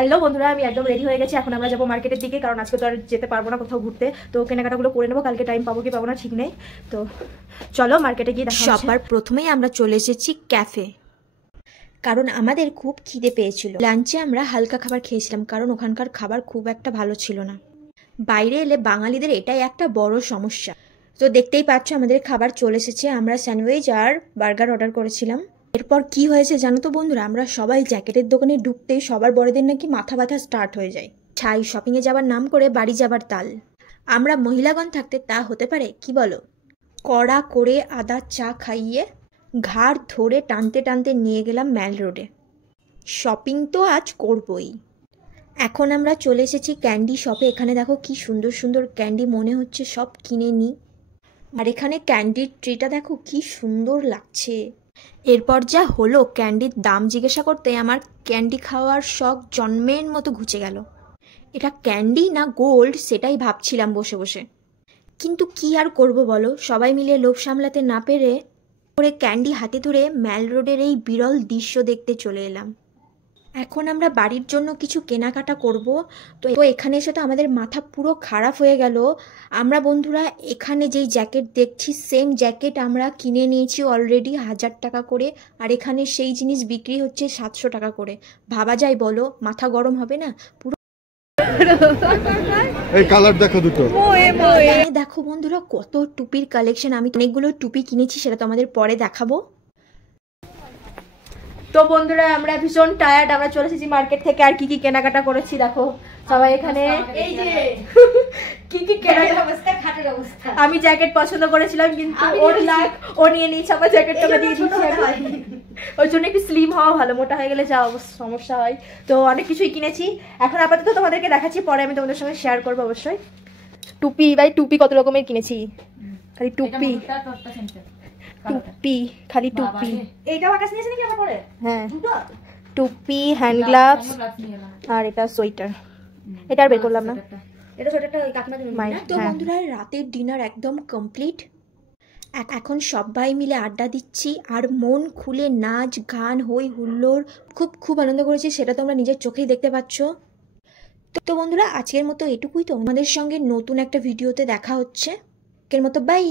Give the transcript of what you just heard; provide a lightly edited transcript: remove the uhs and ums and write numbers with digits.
Hello বন্ধুরা, আমি একদম রেডি হয়ে গেছি। এখন আমরা যাবো মার্কেটের দিকে, কারণ আজকে তো আর যেতে পারবো না কোথাও ঘুরতে। তো কেনাকাটাগুলো করে নেবো, কালকে টাইম পাবো কি পাবো না ঠিক নেই। তো চলো মার্কেটে গিয়ে দেখা হচ্ছে। সবার প্রথমেই আমরা চলে এসেছি ক্যাফে, কারণ আমাদের খুব খিদে পেয়েছিল। লাঞ্চে আমরা হালকা খাবার খেয়েছিলাম, কারণ ওখানকার খাবার খুব একটা ভালো ছিল না। বাইরে এলে বাঙালিদের এটাই একটা বড় সমস্যা। তো দেখতেই পাচ্ছ আমাদের খাবার চলে এসেছে। আমরা স্যান্ডউইচ আর বার্গার অর্ডার করেছিলাম। এরপর কি হয়েছে জানো তো বন্ধুরা, আমরা সবাই জ্যাকেটের দোকানে ঢুকতেই সবার বড়দের নাকি মাথা ব্যথা স্টার্ট হয়ে যায়। ছাই শপিংয়ে যাবার নাম করে বাড়ি যাবার তাল। আমরা মহিলাগণ থাকতে তা হতে পারে কি বলো? কড়া করে আদা চা খাইয়ে ঘাড় ধরে টানতে টানতে নিয়ে গেলাম ম্যাল রোডে। শপিং তো আজ করবই। এখন আমরা চলে এসেছি ক্যান্ডি শপে। এখানে দেখো কি সুন্দর সুন্দর ক্যান্ডি, মনে হচ্ছে সব কিনে নিই। আর এখানে ক্যান্ডির ট্রিটা দেখো কি সুন্দর লাগছে। এরপর যা হলো, ক্যান্ডির দাম জিজ্ঞাসা করতে আমার ক্যান্ডি খাওয়ার শখ জন্মের মতো ঘুচে গেল। এটা ক্যান্ডি না গোল্ড সেটাই ভাবছিলাম বসে বসে। কিন্তু কি আর করব বলো, সবাই মিলে লোভ সামলাতে না পেরে করে ক্যান্ডি হাতে ধরে ম্যাল রোডের এই বিরল দৃশ্য দেখতে চলে এলাম। এখন আমরা বাড়ির জন্য কিছু কেনাকাটা করব। তো এখানে এসে তো আমাদের মাথা পুরো খারাপ হয়ে গেল। আমরা বন্ধুরা এখানে যেই জ্যাকেট দেখছি, সেম জ্যাকেট আমরা কিনে নিয়েছি অলরেডি 1000 টাকা করে। আর এখানে সেই জিনিস বিক্রি হচ্ছে 700 টাকা করে। ভাবা যায় বলো, মাথা গরম হবে না পুরো? এই কালার দেখো দুটো। দেখো বন্ধুরা কত টুপির কালেকশন। আমি অনেকগুলো টুপি কিনেছি, সেটা তো আমাদের পরে দেখাবো। তো বন্ধুরা আমরা ভীষণ টায়ার্ড, আমরা চলে এসেছি মার্কেট থেকে। আর কি কি কেনাকাটা করেছি দেখো সবাই এখানে। এই যে কি কি কেনাকাটা অবস্থা, খাটের অবস্থা। আমি জ্যাকেট পছন্দ করেছিলাম, কিন্তু ওর লাগ ও নিয়ে নিয়েছে আমার জ্যাকেটটা দিয়ে দিয়েছি। ওর জন্য একটু স্লিম হওয়া ভালো, মোটা হয়ে গেলে যা সমস্যা হয়। তো অনেক কিছুই কিনেছি, এখন আপাতত তোমাদেরকে দেখাচ্ছি, পরে আমি তোমাদের সঙ্গে শেয়ার করবো অবশ্যই। টুপি ভাই, টুপি কত রকমের কিনেছি, খালি টুপি টুপি খালি টুপি। এইটাও আকাশ নিয়েছে নাকি আমার পরে? হ্যাঁ, টুপি, হ্যান্ড গ্লাভস আর এটা সোয়েটার। এটা আর বের করলাম না, এটা সোয়েটারটা ওই কাকিমার জন্য। তো বন্ধুরা রাতের ডিনার একদম কমপ্লিট। এখন সবাই মিলে আড্ডা দিচ্ছি আর মন খুলে নাচ গান হই হুল্লোড় খুব খুব আনন্দ করেছি, সেটা তোমরা নিজের চোখেই দেখতে পাচ্ছ। তো বন্ধুরা আজকের মতো এটুকুই। তো আমাদের সঙ্গে নতুন একটা ভিডিওতে দেখা হচ্ছে। আজকের মতো বাই।